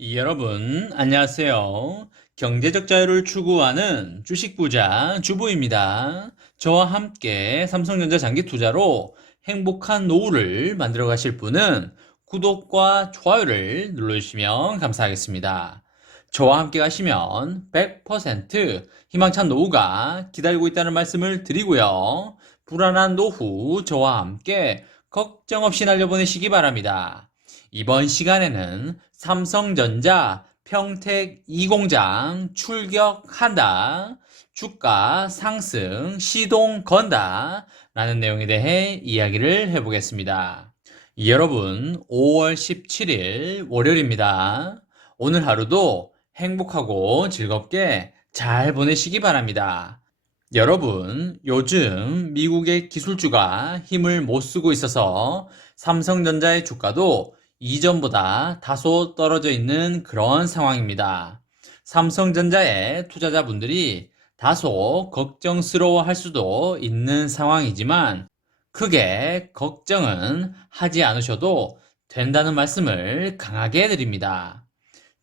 여러분, 안녕하세요. 경제적 자유를 추구하는 주식부자 주부입니다. 저와 함께 삼성전자 장기 투자로 행복한 노후를 만들어 가실 분은 구독과 좋아요를 눌러주시면 감사하겠습니다. 저와 함께 가시면 100% 희망찬 노후가 기다리고 있다는 말씀을 드리고요. 불안한 노후 저와 함께 걱정 없이 날려보내시기 바랍니다. 이번 시간에는 삼성전자 평택 2공장 출격한다. 주가 상승 시동 건다. 라는 내용에 대해 이야기를 해보겠습니다. 여러분, 5월 17일 월요일입니다. 오늘 하루도 행복하고 즐겁게 잘 보내시기 바랍니다. 여러분, 요즘 미국의 기술주가 힘을 못 쓰고 있어서 삼성전자의 주가도 이전보다 다소 떨어져 있는 그런 상황입니다. 삼성전자의 투자자분들이 다소 걱정스러워 할 수도 있는 상황이지만 크게 걱정은 하지 않으셔도 된다는 말씀을 강하게 드립니다.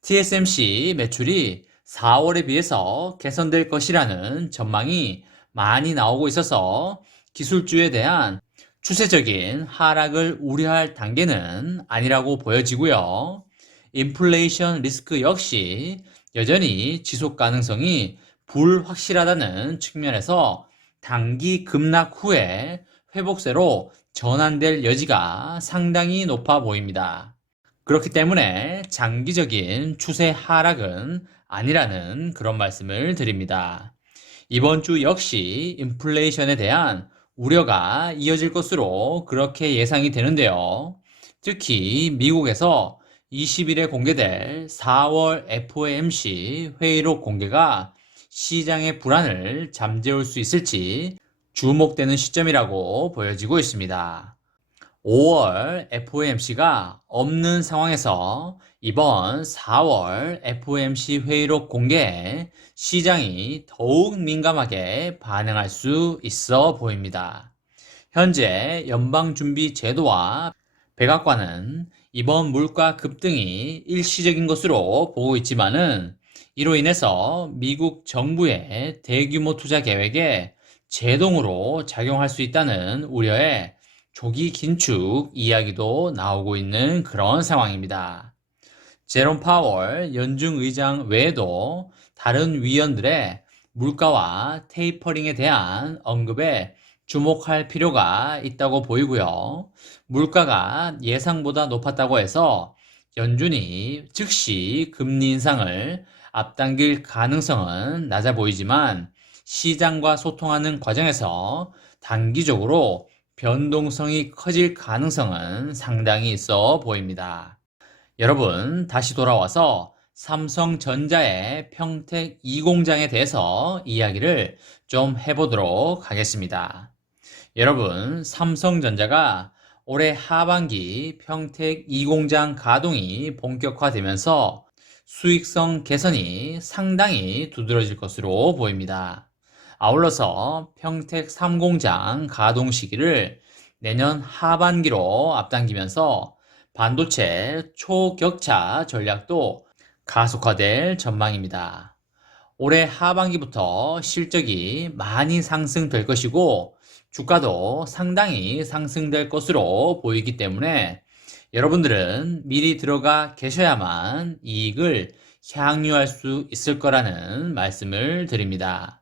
TSMC 매출이 4월에 비해서 개선될 것이라는 전망이 많이 나오고 있어서 기술주에 대한 추세적인 하락을 우려할 단계는 아니라고 보여지고요. 인플레이션 리스크 역시 여전히 지속 가능성이 불확실하다는 측면에서 단기 급락 후에 회복세로 전환될 여지가 상당히 높아 보입니다. 그렇기 때문에 장기적인 추세 하락은 아니라는 그런 말씀을 드립니다. 이번 주 역시 인플레이션에 대한 우려가 이어질 것으로 그렇게 예상이 되는데요. 특히 미국에서 20일에 공개될 4월 FOMC 회의록 공개가 시장의 불안을 잠재울 수 있을지 주목되는 시점이라고 보여지고 있습니다. 5월 FOMC가 없는 상황에서 이번 4월 FOMC 회의록 공개에 시장이 더욱 민감하게 반응할 수 있어 보입니다. 현재 연방준비제도와 백악관은 이번 물가 급등이 일시적인 것으로 보고 있지만은 이로 인해서 미국 정부의 대규모 투자 계획에 제동으로 작용할 수 있다는 우려에 조기 긴축 이야기도 나오고 있는 그런 상황입니다. 제롬 파월 연준 의장 외에도 다른 위원들의 물가와 테이퍼링에 대한 언급에 주목할 필요가 있다고 보이고요. 물가가 예상보다 높았다고 해서 연준이 즉시 금리 인상을 앞당길 가능성은 낮아 보이지만 시장과 소통하는 과정에서 단기적으로 변동성이 커질 가능성은 상당히 있어 보입니다. 여러분, 다시 돌아와서 삼성전자의 평택 2공장에 대해서 이야기를 좀 해보도록 하겠습니다. 여러분, 삼성전자가 올해 하반기 평택 2공장 가동이 본격화되면서 수익성 개선이 상당히 두드러질 것으로 보입니다. 아울러서 평택 3공장 가동 시기를 내년 하반기로 앞당기면서 반도체 초격차 전략도 가속화될 전망입니다. 올해 하반기부터 실적이 많이 상승될 것이고 주가도 상당히 상승될 것으로 보이기 때문에 여러분들은 미리 들어가 계셔야만 이익을 향유할 수 있을 거라는 말씀을 드립니다.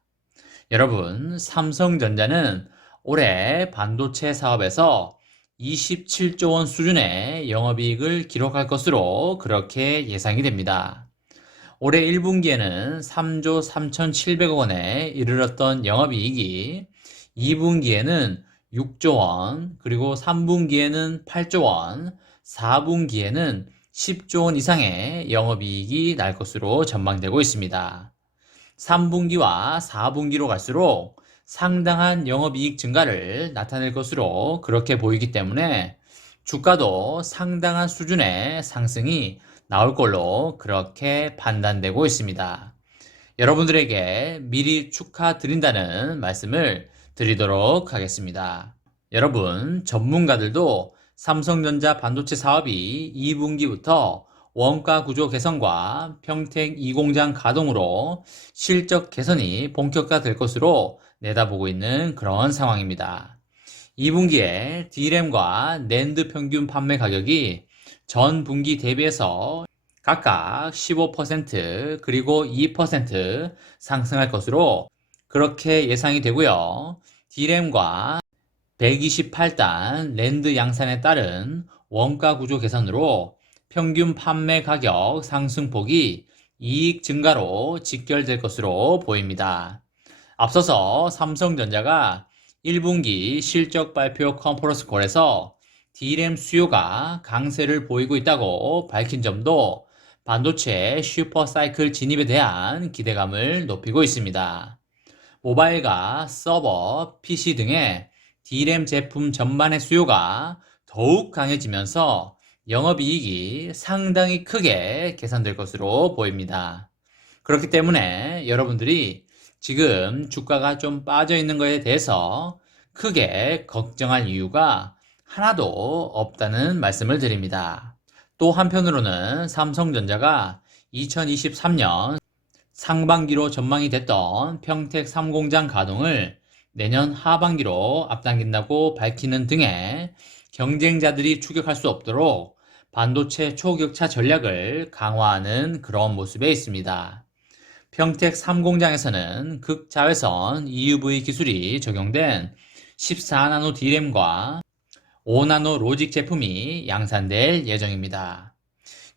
여러분, 삼성전자는 올해 반도체 사업에서 27조 원 수준의 영업이익을 기록할 것으로 그렇게 예상이 됩니다. 올해 1분기에는 3조 3,700억 원에 이르렀던 영업이익이 2분기에는 6조 원, 그리고 3분기에는 8조 원, 4분기에는 10조 원 이상의 영업이익이 날 것으로 전망되고 있습니다. 3분기와 4분기로 갈수록 상당한 영업이익 증가를 나타낼 것으로 그렇게 보이기 때문에 주가도 상당한 수준의 상승이 나올 걸로 그렇게 판단되고 있습니다. 여러분들에게 미리 축하드린다는 말씀을 드리도록 하겠습니다. 여러분, 전문가들도 삼성전자 반도체 사업이 2분기부터 원가 구조 개선과 평택 2공장 가동으로 실적 개선이 본격화될 것으로 내다보고 있는 그런 상황입니다. 2분기에 D램과 낸드 평균 판매 가격이 전 분기 대비해서 각각 15% 그리고 2% 상승할 것으로 그렇게 예상이 되고요. D램과 128단 랜드 양산에 따른 원가 구조 개선으로 평균 판매 가격 상승폭이 이익 증가로 직결될 것으로 보입니다. 앞서서 삼성전자가 1분기 실적 발표 컨퍼런스 콜에서 D램 수요가 강세를 보이고 있다고 밝힌 점도 반도체 슈퍼사이클 진입에 대한 기대감을 높이고 있습니다. 모바일과 서버, PC 등의 D램 제품 전반의 수요가 더욱 강해지면서 영업이익이 상당히 크게 개선될 것으로 보입니다. 그렇기 때문에 여러분들이 지금 주가가 좀 빠져 있는 것에 대해서 크게 걱정할 이유가 하나도 없다는 말씀을 드립니다. 또 한편으로는 삼성전자가 2023년 상반기로 전망이 됐던 평택 3공장 가동을 내년 하반기로 앞당긴다고 밝히는 등의 경쟁자들이 추격할 수 없도록 반도체 초격차 전략을 강화하는 그런 모습에 있습니다. 평택 3공장에서는 극자외선 EUV 기술이 적용된 14나노 D램과 5나노 로직 제품이 양산될 예정입니다.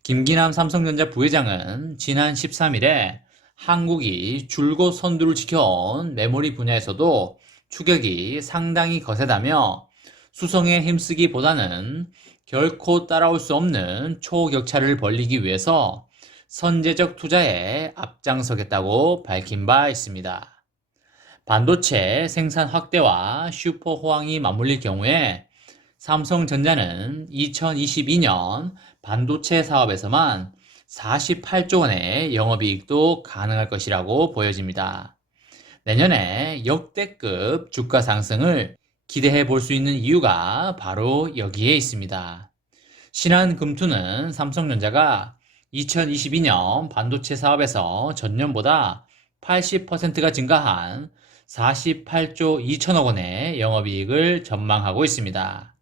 김기남 삼성전자 부회장은 지난 13일에 한국이 줄곧 선두를 지켜온 메모리 분야에서도 추격이 상당히 거세다며 수성에 힘쓰기보다는 결코 따라올 수 없는 초격차를 벌이기 위해서 선제적 투자에 앞장서겠다고 밝힌 바 있습니다. 반도체 생산 확대와 슈퍼 호황이 맞물릴 경우에 삼성전자는 2022년 반도체 사업에서만 48조 원의 영업이익도 가능할 것이라고 보여집니다. 내년에 역대급 주가 상승을 기대해 볼 수 있는 이유가 바로 여기에 있습니다. 신한금투는 삼성전자가 2022년 반도체 사업에서 전년보다 80%가 증가한 48조 2천억 원의 영업이익을 전망하고 있습니다.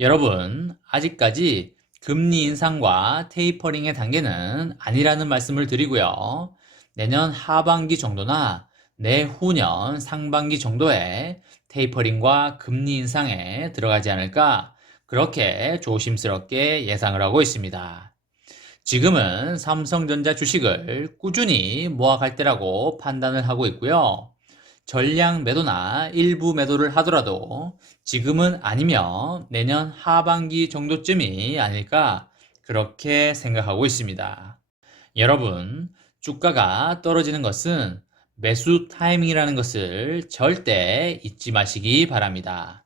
여러분, 아직까지 금리 인상과 테이퍼링의 단계는 아니라는 말씀을 드리고요. 내년 하반기 정도나 내후년 상반기 정도에 테이퍼링과 금리 인상에 들어가지 않을까 그렇게 조심스럽게 예상을 하고 있습니다. 지금은 삼성전자 주식을 꾸준히 모아갈 때라고 판단을 하고 있고요. 전량 매도나 일부 매도를 하더라도 지금은 아니면 내년 하반기 정도쯤이 아닐까 그렇게 생각하고 있습니다. 여러분, 주가가 떨어지는 것은 매수 타이밍이라는 것을 절대 잊지 마시기 바랍니다.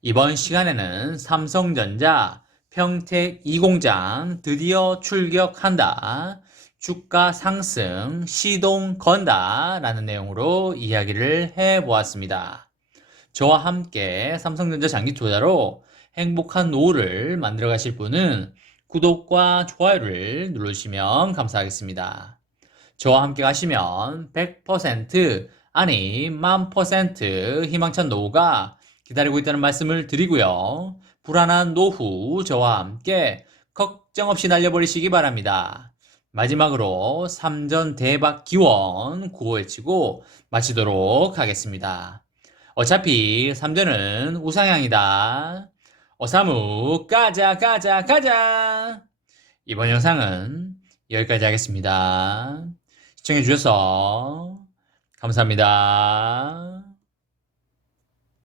이번 시간에는 삼성전자 평택 2공장 드디어 출격한다. 주가 상승 시동 건다 라는 내용으로 이야기를 해보았습니다. 저와 함께 삼성전자 장기 투자로 행복한 노후를 만들어 가실 분은 구독과 좋아요를 눌러주시면 감사하겠습니다. 저와 함께 가시면 100% 아니 1000% 희망찬 노후가 기다리고 있다는 말씀을 드리고요. 불안한 노후 저와 함께 걱정 없이 날려버리시기 바랍니다. 마지막으로 3전 대박 기원 구호 외치고 마치도록 하겠습니다. 어차피 3전은 우상향이다. 어사무 가자 가자 가자. 이번 영상은 여기까지 하겠습니다. 시청해주셔서 감사합니다.